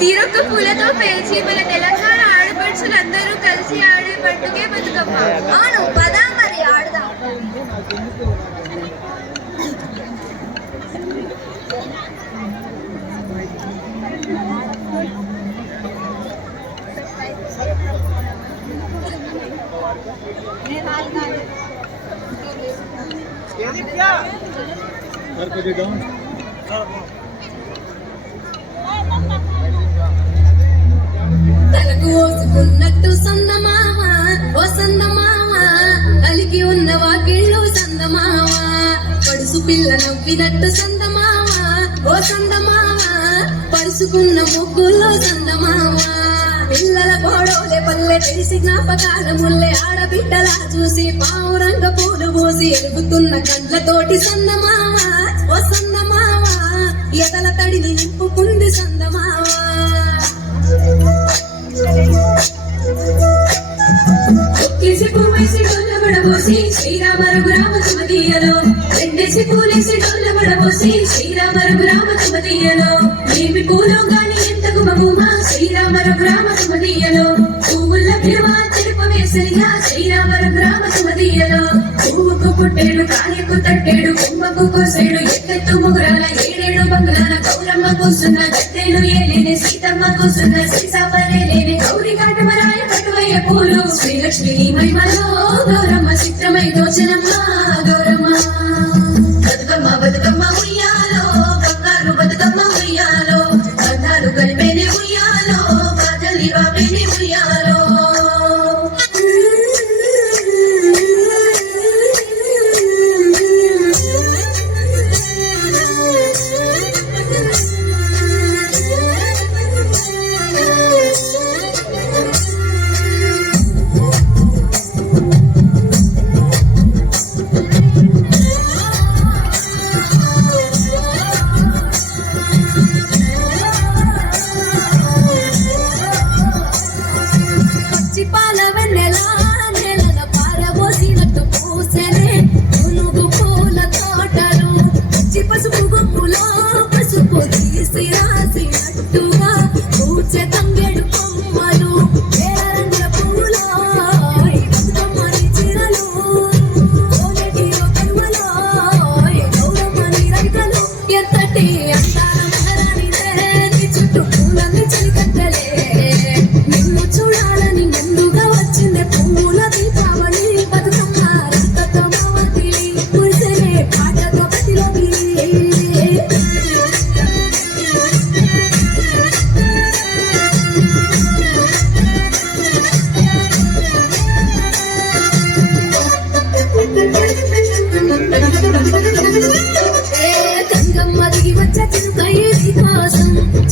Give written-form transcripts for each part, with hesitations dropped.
తీరొక్క పూలతో పేర్చి మన తెలంగాణ ఆడపడుచులందరూ కలిసి ఆడే పండుగే బతుకమ్మ. అవును, పదా మరి ఆడదాం. తలకు ఓసుకున్నట్టు సందమామ ఓ సందమామ, అలికి ఉన్న వాకిళ్ళు సందమామ, పడుసు పిల్ల నవ్వినట్టు సందమామ ఓ సందమామ, పరుసుకున్న ముగ్గుల్లో సందమామ, పిల్లల గోడోలే పల్లె తెలిసి జ్ఞాపకాల ముల్లె, ఆడబిడ్డలా చూసి పావురంగ పూలు పోసి ఎలుగుతున్న కండ్లతోటి సందమామ ఓ సందమామ, ఎదల తడిని నింపుకుంది సందమామ. ఒక్కేసి పువ్వేసి డొల్ల పడబోసి శ్రీరామ రఘురామ సుమతీయలో, రెండేసి పూలేసి డొల్ల పడబోసి శ్రీరామ రఘురామ సుమతీయలో, ఏమి పూలో గాని ఎంత గుమగుమ శ్రీరామ రఘురామ సుమతీయలో, పువ్వుల పిలువ తెలుపు వేసరిగా శ్రీరామ రఘురామ సుమతీయలో, పువ్వుకు పుట్టేడు కాయకు తట్టేడు కొమ్మకు కోసేడు ఎత్తెత్తు ముగురాల ఏడేడు బంగులాల గౌరమ్మ కూసున్న గట్టేలు ఏలేని సీతమ్మ కూసున్న సీసాపరే లేని గౌరి కాటమరాయ కటువయ్య పూలు, శ్రీలక్ష్మి మహిమలో గౌరమ్మ చిత్రమై దోచనమ్మ గౌరమ్మ. బతుకమ్మ బతుకమ్మ ఉయ్యాలో బంగారు బతుకమ్మ ఉయ్యాలో, బంధాలు కలిపేనే ఉయ్యాలో కాజల్లి బాబేనే ఉయ్యాలో.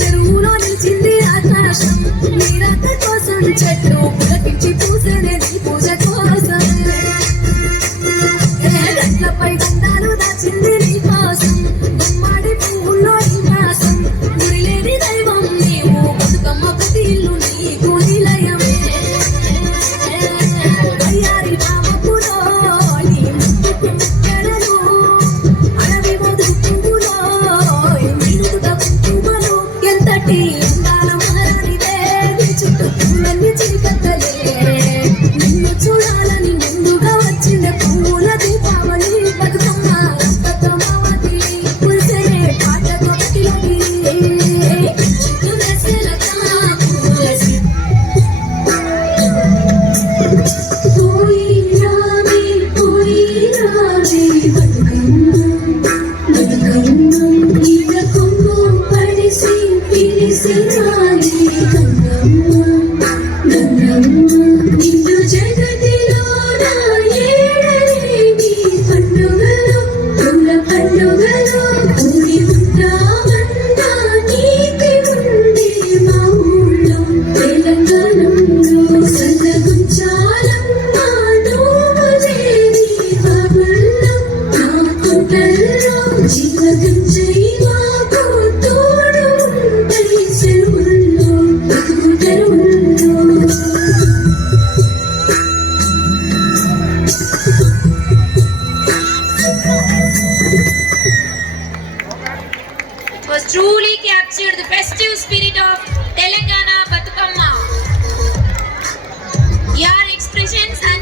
చెరువులో నిలిచింది ఆకాశం, నీరాత కోసం చెట్లు పులకించి పూసనే పూజ కోసం, గట్లపై గంధాలు దాచింది నీ కోసం, గుమ్మాడి పువ్వుల్లో నివాసం, గురిలేని దైవం నీవు, బతుకమ్మ ప్రతి ఇల్లు నీకు నిలయమే, వయ్యారి బామపులో నీ ముక్కుకు ముక్కెడలు, అడవి మొదలు పువ్వులో ఎంతటి అందాల మహారాణివే, చుట్టూ పూలన్నీ చిరికత్తలే, నిన్ను చూడాలని ముందుగా వచ్చింది పూల దీపావళి బతుకమ్మ బతుకమ్మవతి, పులిసే పాటతో కటిలోకి జీవగంజై మాకు తోడు ఉంటై సెలవులు Your expressions and